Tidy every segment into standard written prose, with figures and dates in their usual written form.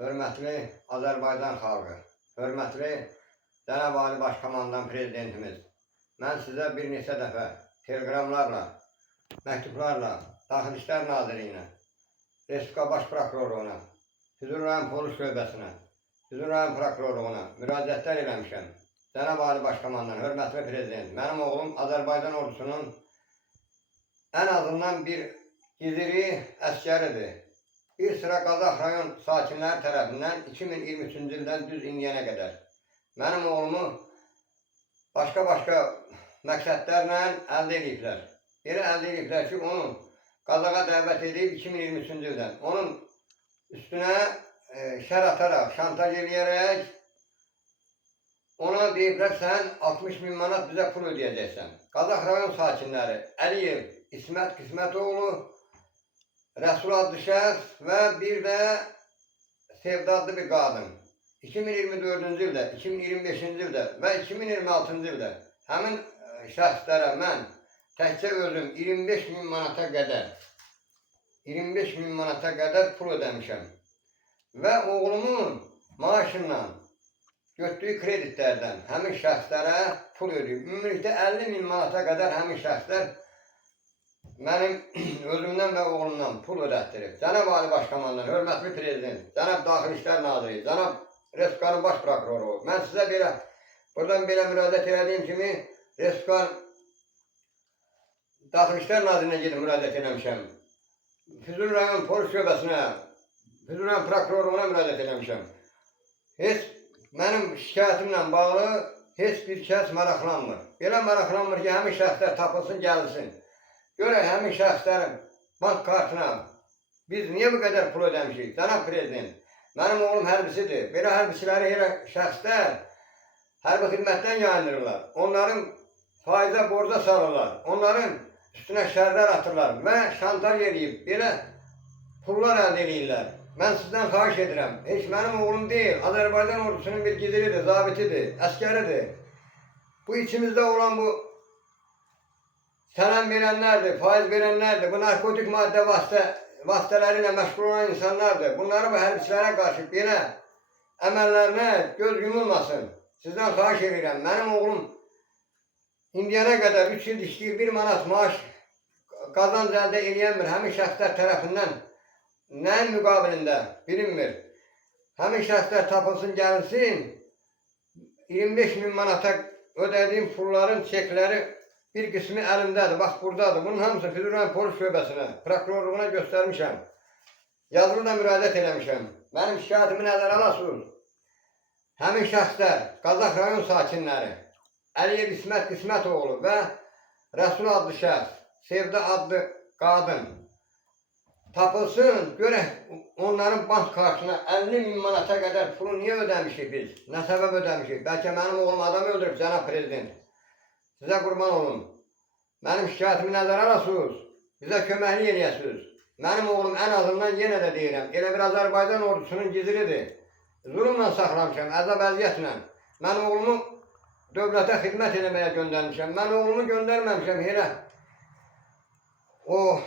Hörmətli Azərbaycan xalqı, hörmətli Cənab Ali Başkomandan Prezidentimiz, mən sizə bir neçə dəfə teleqramlarla, məktublarla, Daxili İşlər Nazirliyinə, Respublika Baş Prokurorluğuna, Füzuli rayon Polis şöbəsinə, Füzuli rayon Prokurorluğuna müraciətlər eləmişəm. Cənab Ali Başkomandan, hörmətli Prezident, mənim oğlum Azərbaycan ordusunun ən azından bir giziri əskəridir. Bir sıra Qazax rayon sakinləri tərəfindən 2023-cü ildən düz indiyənə qədər mənim oğlumu başqa məqsədlərlə əldə ediblər. Elə əldə ediblər ki, onu Qazaxa dəvət edib 2023-cü ildən onun üstünə şər ataraq, şantaj eləyərək ona deyiblər, sən 60.000 manat bizə pul ödəyəcəksən. Qazax rayon sakinləri Əliyev İsmət Qismətoğlu, Rəsul adlı şəxs və bir də Sevda adlı bir qadın 2024-cü ildə, 2025-ci ildə və 2026-cı ildə həmin şəxslərə mən təkcə özüm 25.000 manata qədər pul ödəmişəm və oğlumun maaşından götürdüyü kreditlərdən həmin şəxslərə pul ödəyib. Ümumilikdə 50.000 manata qədər həmin şəxslər mənim özümdən və oğlumdan pul ödətdirib. Cənab Ali Başkomandan, hörmətli Prezident, Cənab Daxili İşlər Naziri, Cənab Respublikanın Baş Prokuroru, mən sizə buradan belə müraciət elədiyim kimi Respublikanın Daxili İşlər Nazirinə gedib müraciət eləmişəm. Füzuli rayon Polis şöbəsinə, Füzuli rayon Prokurorluğuna müraciət eləmişəm. Heç mənim şikayətimlə bağlı heç bir kəs maraqlanmır. Belə maraqlanmır ki, həmin şəxslər tapılsın, gəlsin. Görək həmin şəxslərin bank kartına biz niyə bu qədər pul ödəmişik? Cənab Prezident, mənim oğlum hərbisidir. Belə hərbisiləri elə şəxslər hərbi xidmətdən yayındırırlar. Onların faizə borca salırlar. Onların üstünə şərlər atırlar və şantaj edib belə pullar əldə edirlər. Mən sizdən xahiş edirəm. Heç mənim oğlum deyil. Azərbaycan ordusunun bir giziridir, zabitidir, əskəridir. Bu içimizdə olan bu sənəm verənlərdir, faiz verənlərdir, bu narkotik maddə vasitələri ilə məşğul olan insanlardır. Bunları bu hərbçilərə qarşı belə əməllərinə göz yumulmasın. Sizdən xahiş edirəm. Mənim oğlum indiyənə qədər 3 il işləyir, 1 manat maaş qazanc əldə eləyənmir. Həmin şəxslər tərəfindən nəyin müqabilində bilinmir. Həmin şəxslər tapılsın, gəlinsin, 25.000 manata ödədiyim pulların çekləri bir qismi əlimdədir, bax buradadır. Bunun hamısı Füzuli rayon Polis şöbəsinə, prokurorluğuna göstərmişəm. Yazılı da müraciət eləmişəm. Mənim şikayətimi nəzərə alasınız. Həmin şəxslər, Qazax rayon sakinləri, Əliyev İsmət Qismətoğlu və Rəsul adlı şəxs, Sevda adlı qadın tapılsın, görək onların bank kartına 50.000 manata qədər pulu niyə ödəmişik biz? Nə səbəb ödəmişik? Bəlkə mənim oğlum adam öldürüb, Cənab Prezident. Sizə qurban olun. Mənim şikayətimi nəzərə alasınız, bizə köməklik eləyəsiniz. Mənim oğlum ən azından yenə də deyirəm, elə bir Azərbaycan ordusunun giziridir. Zulümlə saxlamışam, əzab əziyyətlə. Mən oğlumu dövlətə xidmət eləməyə göndərmişəm. Mən oğlumu göndərməmişəm elə o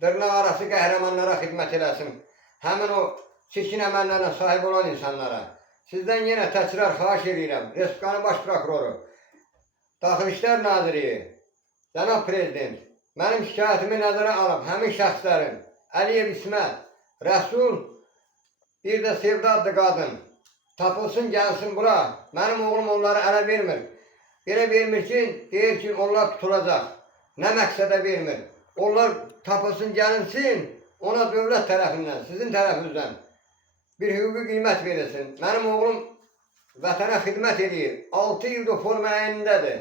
dırnaq arası qəhrəmanlara xidmət eləsin. Həmin o çirkin əməllərlə sahib olan insanlara. Sizdən yenə təkrar xahiş edirəm, Respublikanın Baş Prokuroru, Daxili İşlər Naziri, Cənab Prezident, mənim şikayətimi nəzərə alıb, həmin şəxslərin, Əliyev İsmət, Rəsul, bir də Sevda adlı qadın, tapılsın, gəlsin bura. Mənim oğlum onları ələ vermir. Belə vermir ki, deyir ki, onlar tutulacaq. Nə məqsədə vermir? Onlar tapılsın, gəlinsin, ona dövlət tərəfindən, sizin tərəfinizdən bir hüquqi qiymət verilsin. Mənim oğlum vətənə xidmət edir, 6 ildir forma əyindədir.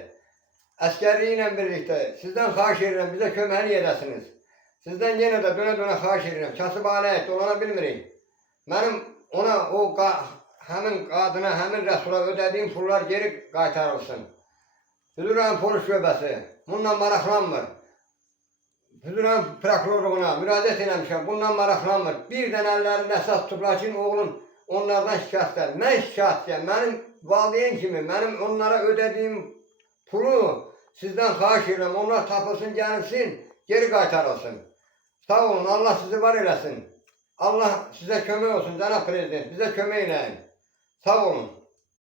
Əskərliyi ilə birlikdə sizdən xahiş edirəm, bizə köməklik edəsiniz. Sizdən yenə də dönə xahiş edirəm, kasıb alət dolana bilmirik. Mənim ona, həmin qadına, həmin Rəsula ödədiyim pullar geri qaytarılsın. Füzuli rayon Polis şöbəsi bununla maraqlanmır. Füzuli rayon Prokurorluğuna müraciət eləmişəm, bununla maraqlanmır. Birdən əllərində əsas tutublar ki, oğlum onlardan şikayətlər. Mən şikayətçiyəm, mənim valideyn kimi, mənim onlara ödədiyim pulu sizdən xahiş edirəm, onlar tapılsın, gəlinsin, geri qaytarılsın. Sağ olun, Allah sizi var eləsin. Allah size kömək olsun cənab prezident. Bizə kömək eləyin. Sağ olun.